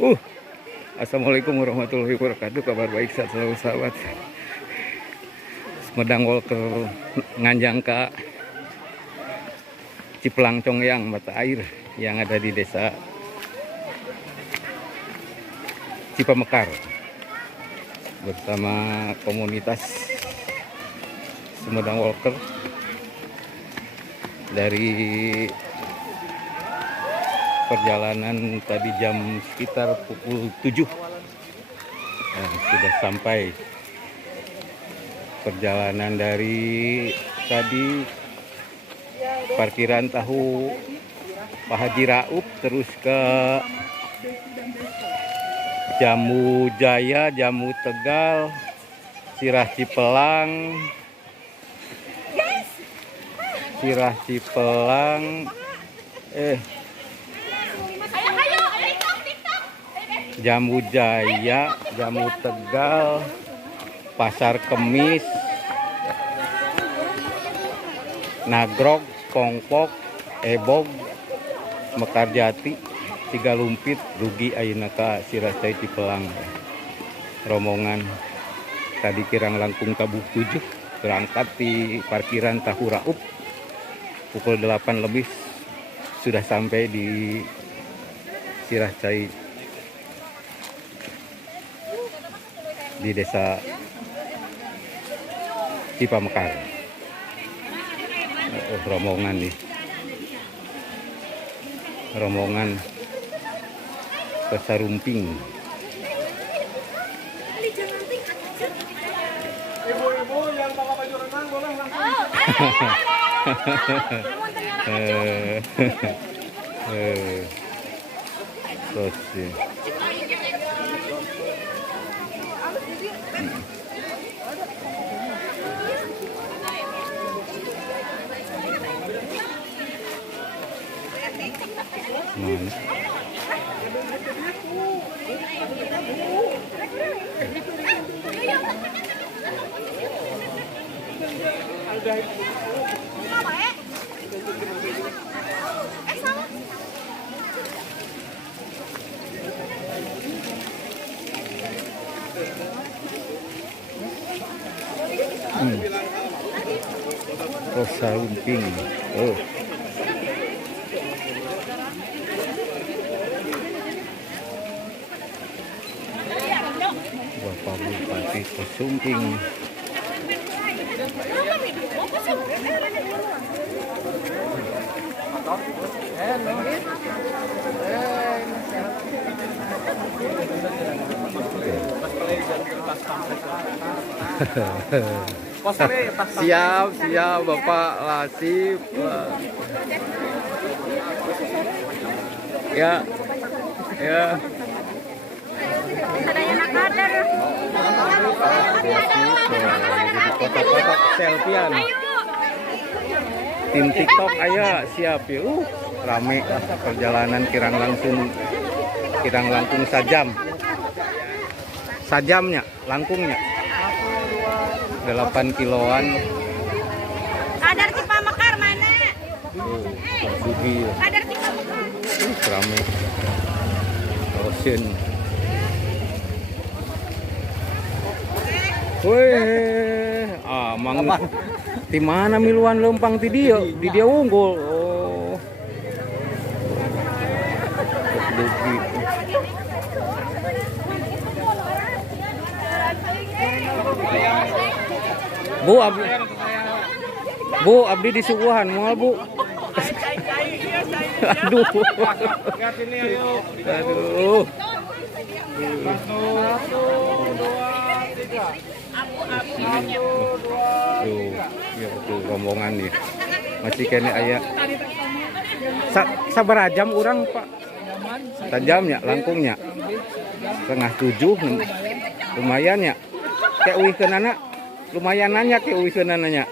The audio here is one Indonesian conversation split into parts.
Uh, Assalamualaikum warahmatullahi wabarakatuh. Kabar baik saat selalu sahabat. Semedang Walker nganjang ke Cipelang Congyang mata air yang ada di desa Cipamekar bersama komunitas Semedang Walker dari perjalanan tadi jam sekitar pukul 7. Nah, sudah sampai perjalanan dari tadi parkiran tahu Pak Haji Raup terus ke Jamu Jaya, Jamu Tegal, Sirah Cipelang, Jamu Jaya, Jamu Tegal, Pasar Kemis, Nagrog, Pongpok, Ebog, Mekarjati, Cigalumpit, Rugi ayeuna ka Sirascai Cipelang. Rombongan tadi kirang langkung tabuh 7 berangkat di parkiran Tahu Raup pukul 8 lebih sudah sampai di Sirascai di desa Cipamekar. Rombongan nih, rombongan ke Sarumping. Ibu-ibu yang pakai baju renang boleh langsung. Terus mana? Oh, Sarumping. Oh. Bapak Bupati Kesumping. Siap Bapak Lasif. Ya. Kotak-kotak selfiean. Tim TikTok ayo siap ya. Rame perjalanan kirang langkung sajamnya langkungnya 8 kiloan. Kadar Cipamekar mana? Dugi. Kadar Cipamekar. Rame. Ocean. Weh, mang di mana miluan lempang di dia unggul. Oh. Dugi. Bu, abdi di suguhan moal Bu. Aduh. Aduh. 1, 2, 3. Tuh rombongan nih. Masih kene aya. Sabar jam urang, Pak. Tajamnya langkungnya. 6:30. Lumayan ya. Kayak uikeunana. Lumayan nanya kayak uikeunana.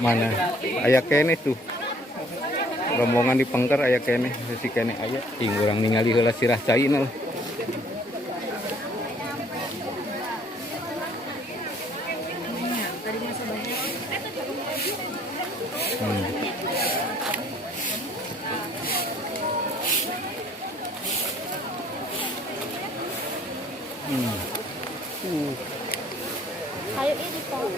Mana? Aya kene tuh. Rombongan di Pengker aya kene, si kene aya. Ting urang ningali heula Sirascai na. ini kok.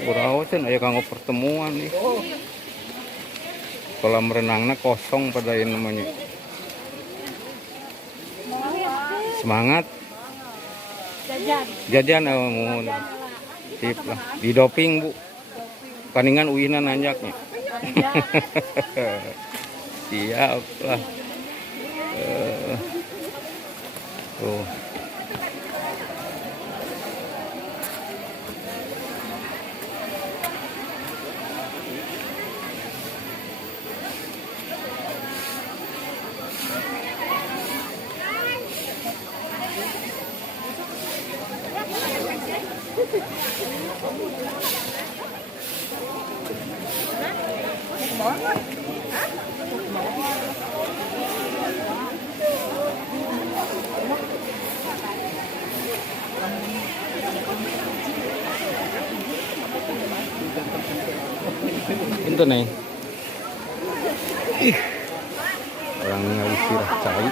Urawasan aya kanggo pertemuan nih. Kolam renangnya kosong pada yang namanya. Semangat. Jajan mohon. Sip lah. Di doping, Bu. Paningan uihna nanjaknya. Siap lah. Tuh. Itu nih. Ih. Orang ngali sirah cai.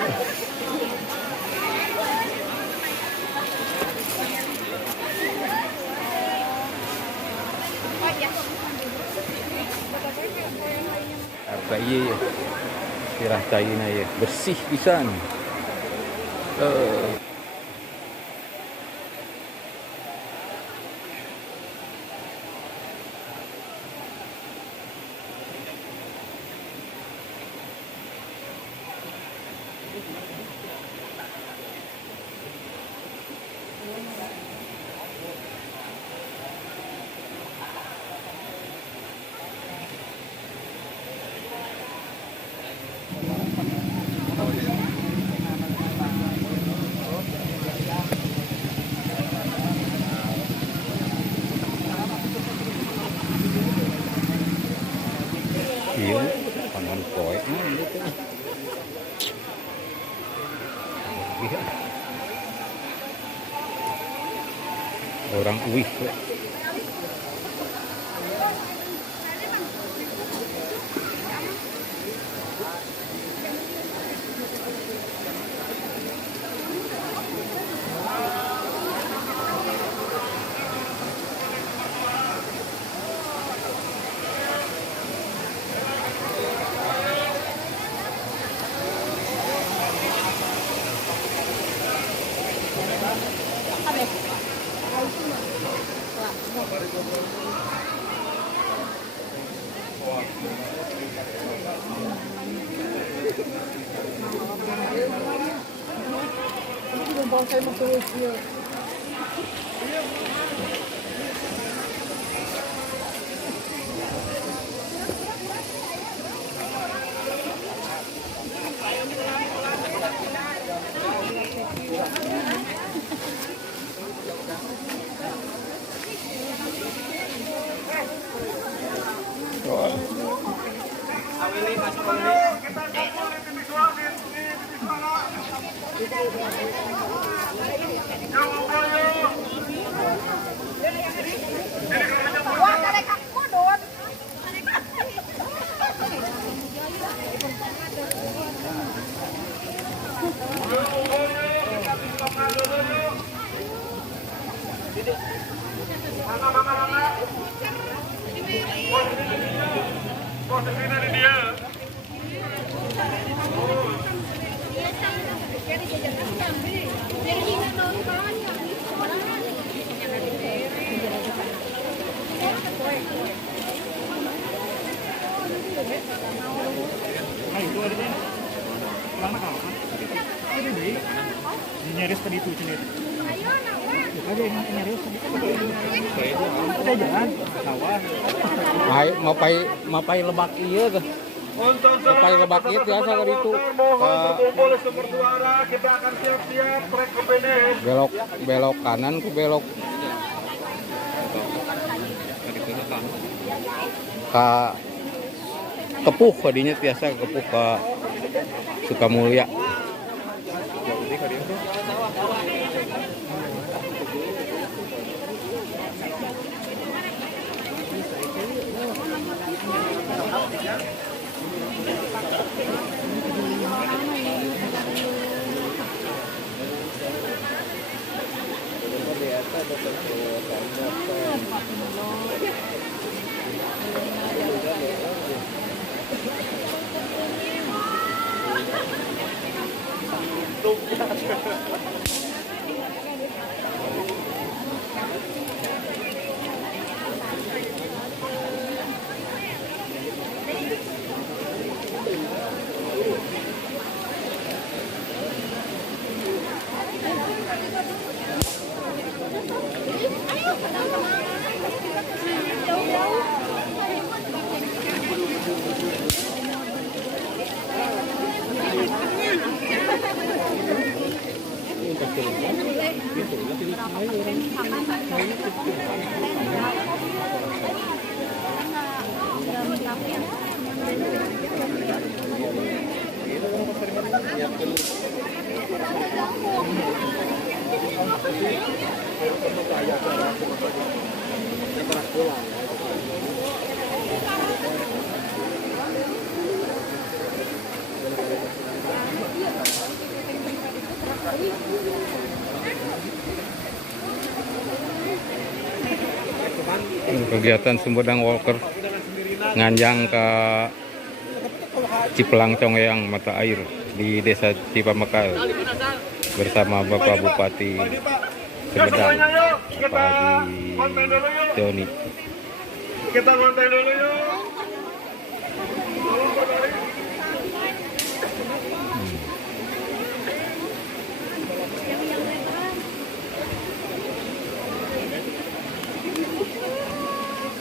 Harga iya ya. Sirah caina ya. Bersih pisan. Iya, pangan koek mah gitu. Iya. Orang uih. Nyaris tadi itu sendiri. Ada yang nyaris tadi. Ada jalan sawah. Ayo mapai lebak iya tuh. Mapai lebak iya biasa dari itu. Kita akan siap-siap trek ke finish. Belok kanan ke belok Kepuh kadinya biasa Kepuh ke Sukamulya. Kegiatan Sumedang Walker nganjang ke Cipelang Congeyang Mata Air di Desa Cipamekar bersama Bapak Bupati Sumedang, Pak Haji Joni. Kita ngonten dulu yuk.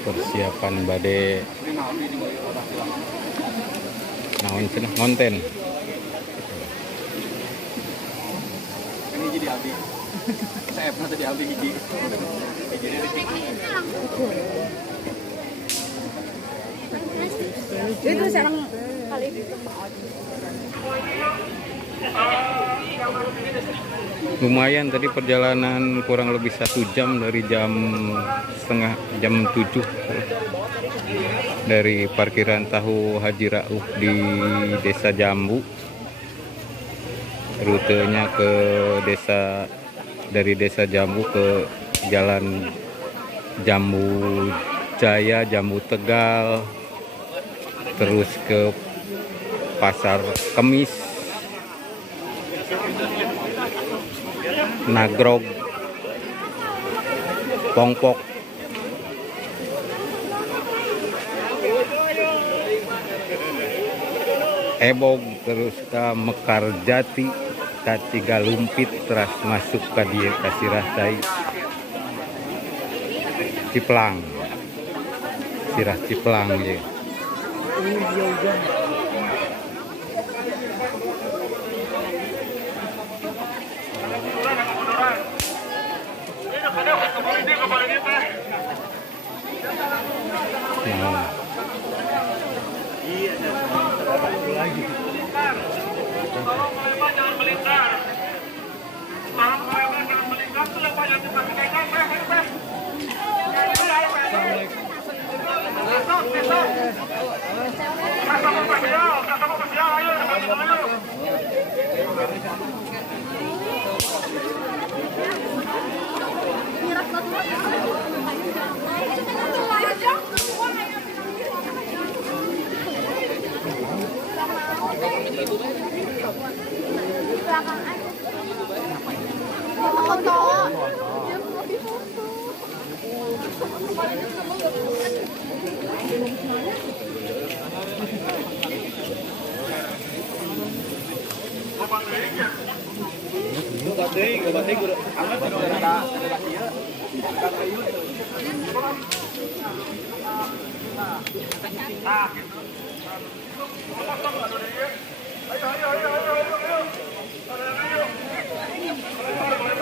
Persiapan bade naon cenah ngonten. Ini jadi Aldi. Saya pernah tadi Aldi hiji. Itu sarang kali itu. Lumayan tadi perjalanan kurang lebih 1 jam dari jam 7 dari parkiran Tahu Haji Rauh di Desa Jambu. Rutenya ke dari Desa Jambu ke Jalan Jambu Jaya, Jambu Tegal, terus ke Pasar Kemis, Nagrog, Pongpok, Ebog, terus ke Mekarjati, ke Cigalumpit, terus masuk ke dia Sirahsai, Cipelang, Sirah Cipelang ya. Nah.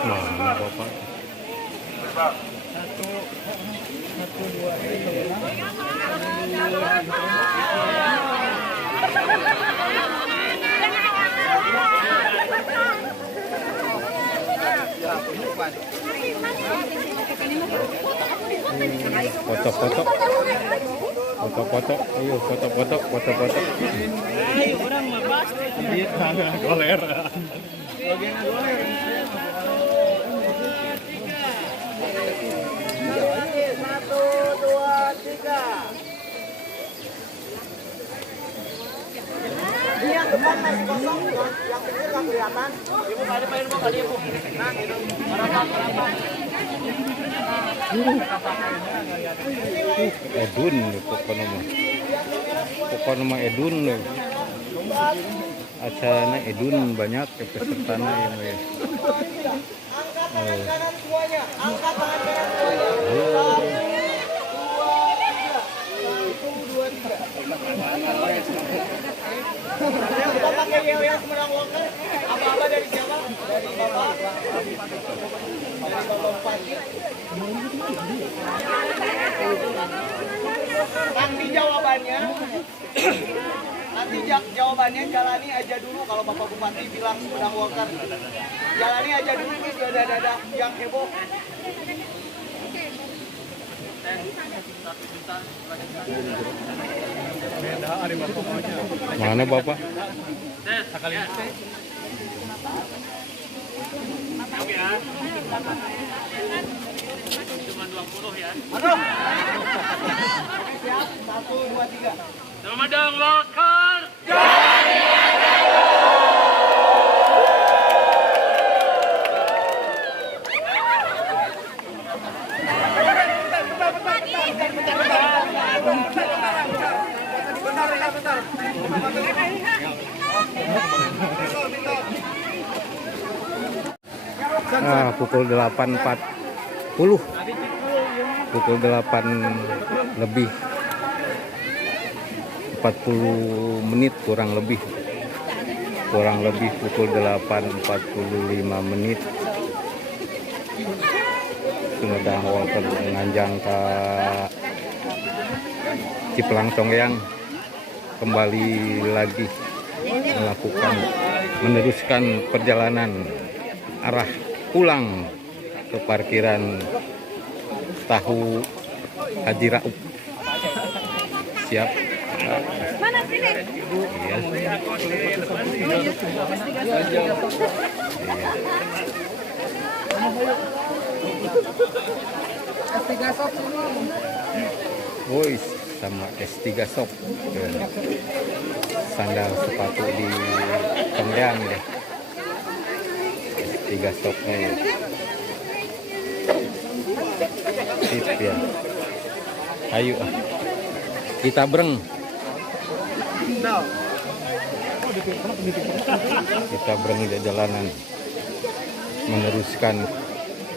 Mana Bapak? Foto-foto. Foto-foto. Ayo foto-foto, foto-foto. Ayo orang mah pasti. Goler. Satu, dua, tiga. Ini yang depan masih kosong, yang kecil nggak kelihatan. Ibu pada main mau kali ibu. Nah gitu. Edun pokoknya mah Edun acaranya Edun banyak pesertanya yang ya. Angkat tangan kanan semuanya. Angkat tangan kanan semuanya. Yang kita pakai yang Sumedang Walker. Apa-apa dari siapa? Dari Bapak. Dari Bapak Bupati. Nanti jawabannya. Nanti jawabannya jalani aja dulu kalau Bapak Bupati bilang Sumedang Walker. Jalani aja dulu nih dadah yang heboh. Mana Bapak? Cuma 20 ya. Aduh. Siap, 1, 2, 3. Sumedang Walker. Pukul 8.40. Pukul 8 lebih 40 menit kurang lebih pukul 8.45 menit Sumedang Walker menganjang ke Cipelang Congeyang kembali lagi meneruskan perjalanan arah pulang ke parkiran Tahu Haji Raup. Siap. Mana sini? Iya. Woi, sama S3 Shop. Sandal sepatu di Congeyang deh. S3 Shopnya ya. Sip ya. Ayo kita breng. Kita breng di jalanan meneruskan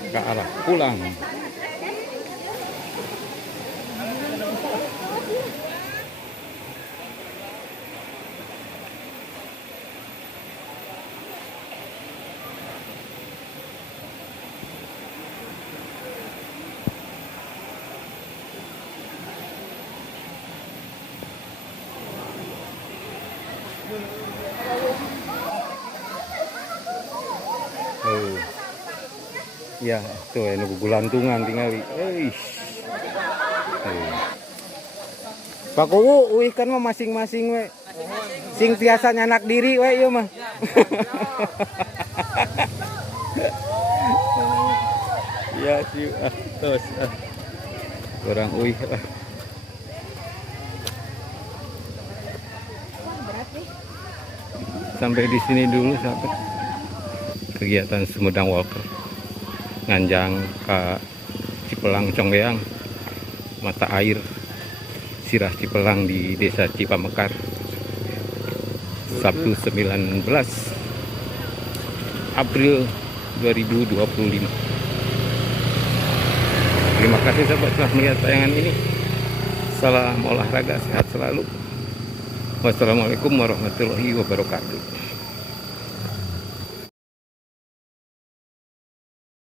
ke arah pulang. Oh. Ya, tuh ini gulantungan tinggal. Pak Kuwu, ikan mah masing-masing we. Sing tiasa nyanak diri we ieu mah. Ya sih, terus kurang uih lah. Sampai di sini dulu sahabat. Kegiatan Sumedang Walker nganjang ke Cipelang Congeyang, mata air Sirah Cipelang di Desa Cipamekar, Sabtu 19 April 2025. Terima kasih sahabat telah melihat tayangan ini. Salam olahraga, sehat selalu. Wassalamualaikum warahmatullahi wabarakatuh.